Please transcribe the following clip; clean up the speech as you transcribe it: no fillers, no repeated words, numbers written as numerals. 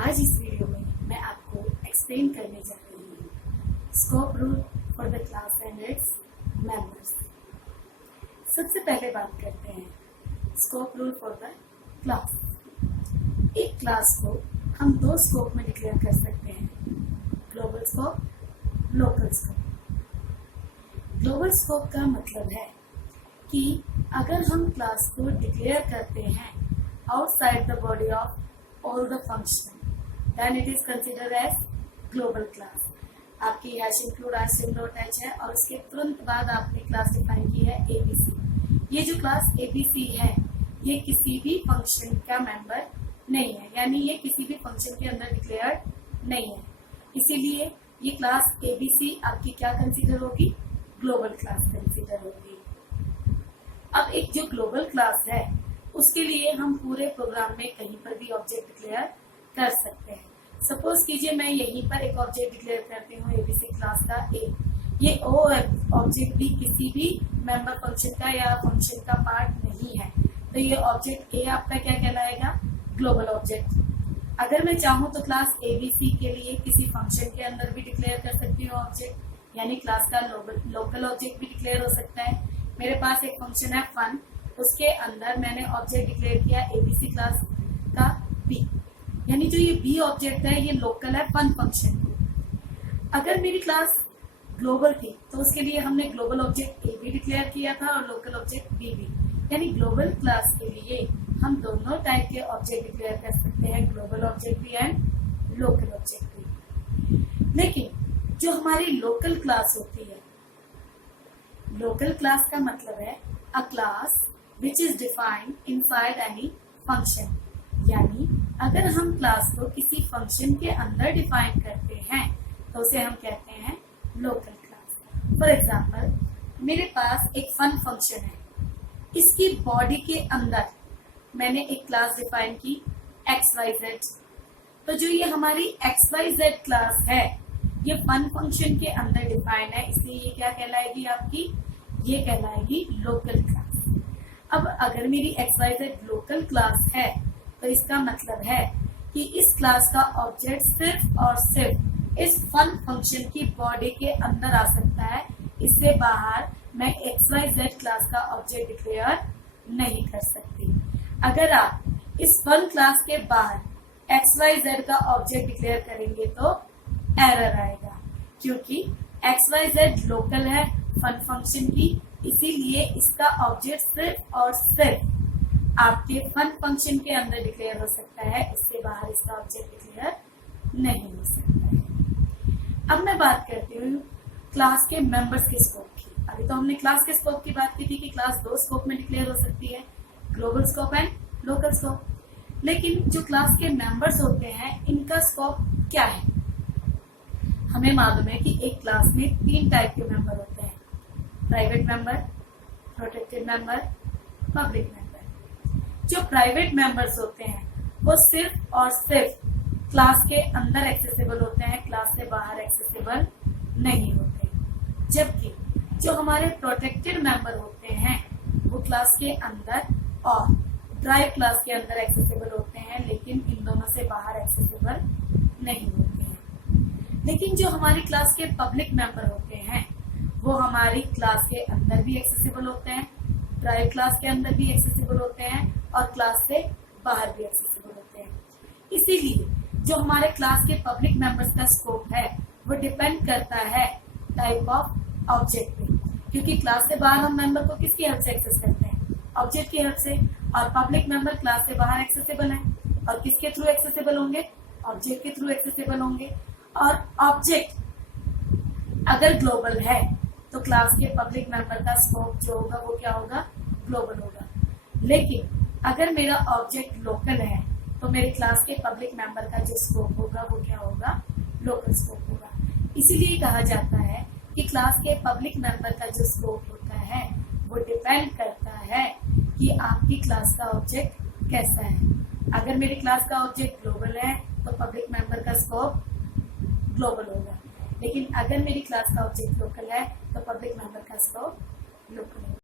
आज इस वीडियो में मैं आपको एक्सप्लेन करने जा रही हूँ scope rule for the class and its members. सबसे पहले बात करते हैं scope rule for the class. एक क्लास को हम दो स्कोप में डिक्लेयर कर सकते हैं, global scope, local scope. Global scope का मतलब है कि अगर हम क्लास को डिक्लेयर करते हैं outside the body of all the function, then it is considered as global class। आपकी hash include Asim dot H है और उसके तुरंत बाद आपने क्लास डिफाइन की है एबीसी। ये जो क्लास एबीसी है ये किसी भी फंक्शन का मेंबर नहीं है, यानी ये किसी भी फंक्शन के अंदर डिक्लेयर्ड नहीं है। इसीलिए ये क्लास एबीसी आपकी क्या कंसीडर होगी, ग्लोबल क्लास कंसीडर होगी। अब एक जो ग्लोबल क्लास है उसके लिए हम पूरे प्रोग्राम में कहीं पर भी ऑब्जेक्ट डिक्लेयर कर सकते हैं। सपोज कीजिए मैं यहीं पर एक ऑब्जेक्ट डिक्लेयर करती हूँ एबीसी क्लास का ए। ये ओ ऑब्जेक्ट भी किसी भी मेंबर फंक्शन का या फंक्शन का पार्ट नहीं है, तो ये ऑब्जेक्ट ए आपका क्या कहलाएगा, ग्लोबल ऑब्जेक्ट। अगर मैं चाहूँ तो क्लास एबीसी के लिए किसी फंक्शन के अंदर भी डिक्लेयर कर सकती हूँ ऑब्जेक्ट, यानी क्लास का लोकल ऑब्जेक्ट भी डिक्लेयर हो सकता है। मेरे पास एक फंक्शन है फन, उसके अंदर मैंने ऑब्जेक्ट डिक्लेयर किया एबीसी क्लास का बी, यानी जो ये बी ऑब्जेक्ट है ये लोकल है फन फंक्शन। अगर मेरी क्लास ग्लोबल थी तो उसके लिए हमने ग्लोबल ऑब्जेक्ट ए भी डिक्लेयर किया था और लोकल ऑब्जेक्ट बी भी, यानी ग्लोबल क्लास के लिए हम दोनों टाइप के ऑब्जेक्ट डिक्लेयर कर सकते हैं, ग्लोबल ऑब्जेक्ट भी एंड लोकल ऑब्जेक्ट भी। लेकिन जो हमारी लोकल क्लास होती है, लोकल क्लास का मतलब है अ class which is defined inside any function, यानी अगर हम क्लास को किसी फंक्शन के अंदर डिफाइन करते हैं तो उसे हम कहते हैं लोकल क्लास। फॉर एग्जाम्पल मेरे पास एक फन फंक्शन है, इसकी बॉडी के अंदर मैंने एक क्लास डिफाइन की XYZ। तो जो ये हमारी XYZ क्लास है ये फन फंक्शन के अंदर डिफाइन है, इसलिए ये क्या कहलाएगी आपकी, ये कहलाएगी लोकल क्लास। अब अगर मेरी XYZ लोकल क्लास है तो इसका मतलब है कि इस क्लास का ऑब्जेक्ट सिर्फ और सिर्फ इस फन फंक्शन की बॉडी के अंदर आ सकता है, इससे बाहर मैं XYZ क्लास का ऑब्जेक्ट डिक्लेयर नहीं कर सकती। अगर आप इस फन क्लास के बाहर XYZ का ऑब्जेक्ट डिक्लेयर करेंगे तो एरर आएगा, क्योंकि XYZ लोकल है फन फंक्शन की, इसीलिए इसका ऑब्जेक्ट सिर्फ और सिर्फ आपके फन फंक्शन के अंदर डिक्लेयर हो सकता है, इससे बाहर इसका ऑब्जेक्ट डिक्लेयर नहीं हो सकता है। अब मैं बात करती हूँ क्लास के मेंबर्स के स्कोप की। अभी तो हमने क्लास के स्कोप की बात की थी कि क्लास दो स्कोप में डिक्लेयर हो सकती है, global scope and local scope. लेकिन जो क्लास के मेंबर्स होते हैं इनका स्कोप क्या है। हमें मालूम है कि एक क्लास में तीन टाइप के मेंबर होते हैं, private member, protected member, public member. जो प्राइवेट मेंबर्स होते हैं वो सिर्फ और सिर्फ क्लास के अंदर एक्सेसिबल होते हैं, क्लास से बाहर एक्सेसिबल नहीं होते। जबकि जो हमारे प्रोटेक्टेड मेंबर होते हैं वो क्लास के अंदर और ड्राइव क्लास के अंदर एक्सेसिबल होते हैं, लेकिन इन दोनों से बाहर एक्सेसिबल नहीं होते हैं। लेकिन जो हमारी क्लास के पब्लिक मेंबर होते हैं वो हमारी क्लास के अंदर भी एक्सेसिबल होते हैं, ड्राइव क्लास के अंदर भी एक्सेसिबल होते हैं और क्लास से बाहर भी एक्सेसिबल होते हैं। इसीलिए जो हमारे क्लास के पब्लिक मेंबर्स का स्कोप है वो डिपेंड करता है टाइप ऑफ ऑब्जेक्ट पे, क्योंकि क्लास से बाहर हम मेंबर को किसकी हेल्प से एक्सेस करते हैं, ऑब्जेक्ट की हेल्प से, और पब्लिक मेंबर क्लास से बाहर एक्सेसिबल है और किसके थ्रू एक्सेसिबल होंगे, ऑब्जेक्ट के थ्रू एक्सेसिबल होंगे। और ऑब्जेक्ट अगर ग्लोबल है तो क्लास के पब्लिक मेंबर का स्कोप जो होगा वो क्या होगा, ग्लोबल होगा। लेकिन अगर मेरा ऑब्जेक्ट लोकल है तो मेरे क्लास के पब्लिक मेंबर का जो स्कोप होगा वो क्या होगा, लोकल स्कोप होगा। इसीलिए कहा जाता है कि क्लास के पब्लिक मेंबर का जो स्कोप होता है वो डिपेंड करता है कि आपकी क्लास का ऑब्जेक्ट कैसा है। अगर मेरी क्लास का ऑब्जेक्ट ग्लोबल है तो पब्लिक मेंबर का स्कोप ग्लोबल होगा, लेकिन अगर मेरी क्लास का ऑब्जेक्ट लोकल है तो पब्लिक मेंबर का स्कोप लोकल होगा।